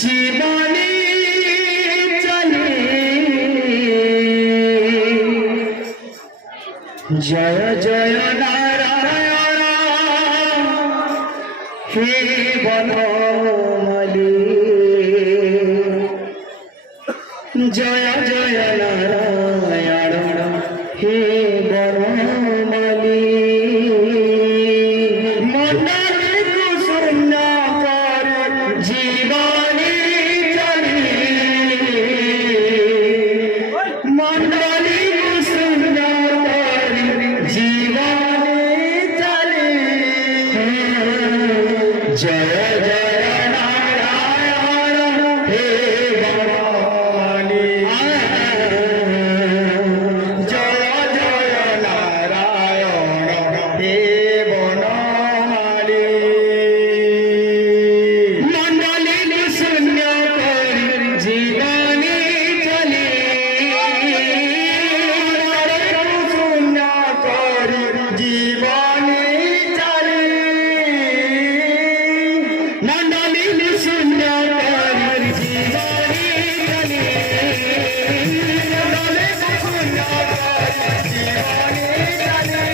জীবনে চলে জয় জয় নারায়ণ হে বনমালী জয় জয় নারায়ণ হে বনমালী মন্ডলে কুসুম কর জীবনে চলে মন্ডলে কুসুম কর জীবনে চলে জয় জয় নারায়ণ হে বনমালী জয় জয় নারায়ণ হে বনমালী মন্ডলে শূন্য করি জীবনে চলে শূন্য করি জীবনে চলে মন্ডলে শূন্য করি জীবনে চলে মন্ডলে শূন্য করি জীবনে চলে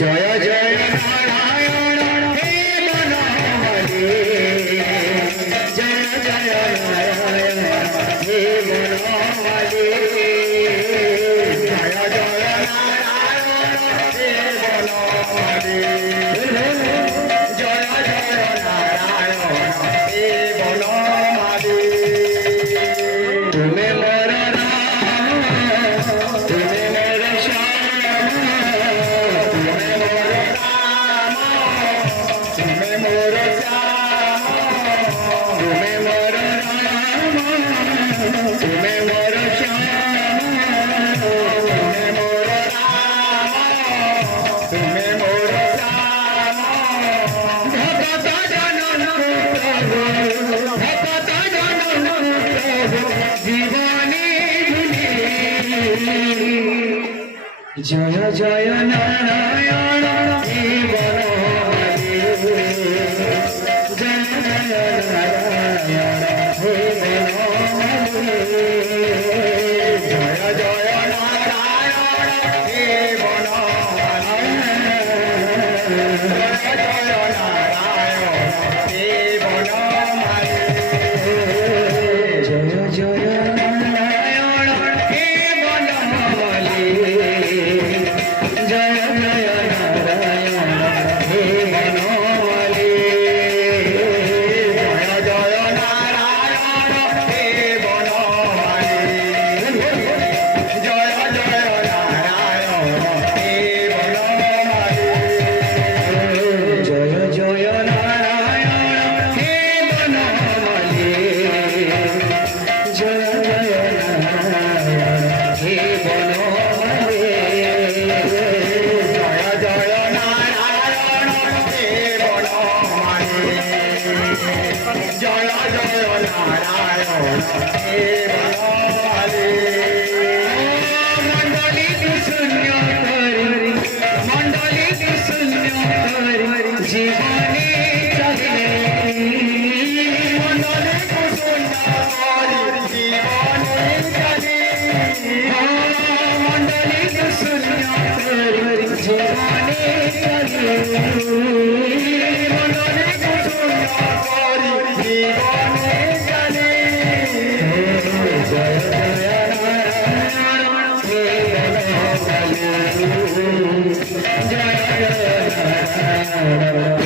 জয় জয় নারায়ণ হে বনমালী জয় জয় নারায়ণ হে বনমালী জয় জয় নারায়ণ হে বনমালী জয় জয় নারায়ণ হে বনমালী তুমি মোর রাম তুমি মোর শ্যাম তুমি মোর রাম তুমি মোর শ্যাম তুমি মোর রাম তুমি মোর শ্যাম তুমি মোর রাম তুমি মোর শ্যাম ভগত জনন প্রভু ভগত জনন প্রভু জীবনে জয় জয় নারায়ণ হে বনমালী জয় জয় নারায়ণ হে বনমালী জয় জয় নারায়ণ হে বনমালী জয় জয় নারায়ণ হে বনমালী জয় জয় নারায়ণ হে বনমালী জয় জয় নারায়ণ হে বনমালী জয় জয় নারায়ণ হে বনমালী জয় জয় নারায়ণ হে বনমালী জয় জয় নারায়ণ হে বনমালী জয় জয় নারায়ণ হে বনমালী জয় জয় নারায়ণ হে বনমালী জয় জয় নারায়ণ হে বনমালী মন্ডলী শূন্য করি মন্ডলী শূন্য করি জীবনে চলে মন্ডলী শূন্য করি জীবনে চলে মন্ডলী শূন্য করি জীবনে চলে মন্ডলী শূন্য করি জীবনে চলে জয় জয় নারায়ণ হে বনমালী জয় জয় নারায়ণ হে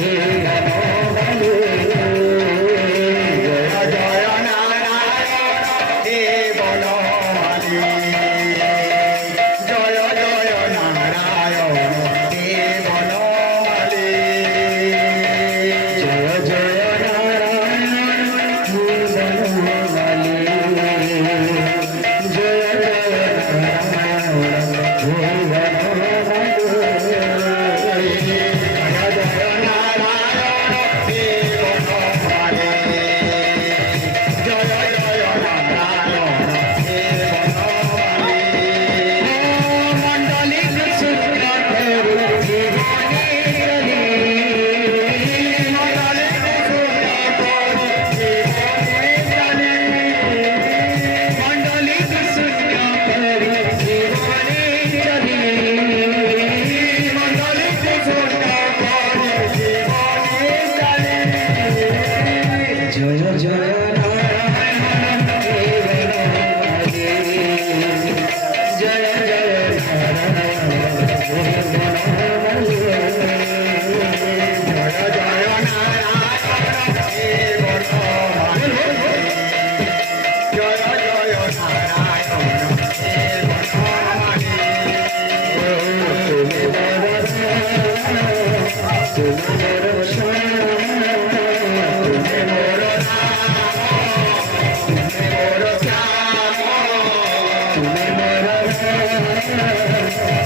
বনমালী জয় জয় নারায়ণ হে বনমালী জয় জয় নারায়ণ হে বনমালী জয় জয় নারায়ণ হে বনমালী জয় জয় নারায়ণ হে বনমালী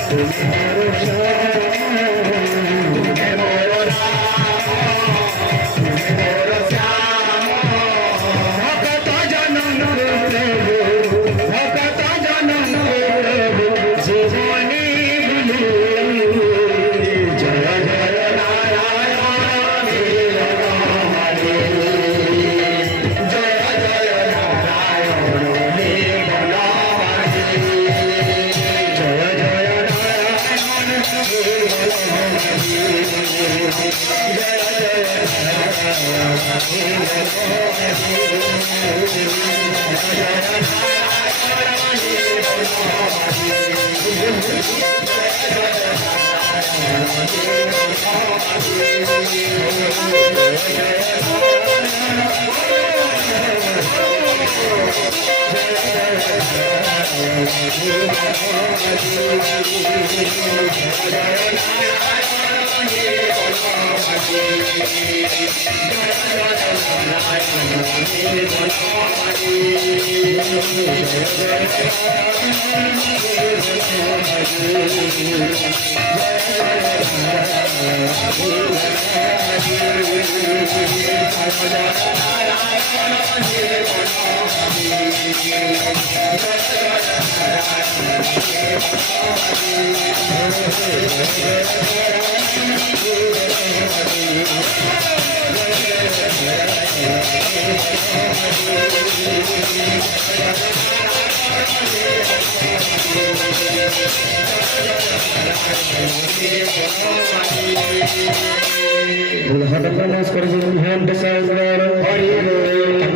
তুমি মোর শ্যাম তুমি মোর রাম তুমি মোর শ্যাম ভক্ত জনন প্রভু ভক্ত জনন প্রভু জীবনী ভুলি জয় জয় নারায়ণ হে জয় জয় নারায়ণ হে বলবানী জয় জয় নারায়ণ হে বলবানী জয় জয় নারায়ণ হে हट नमस्कार हरि बोल।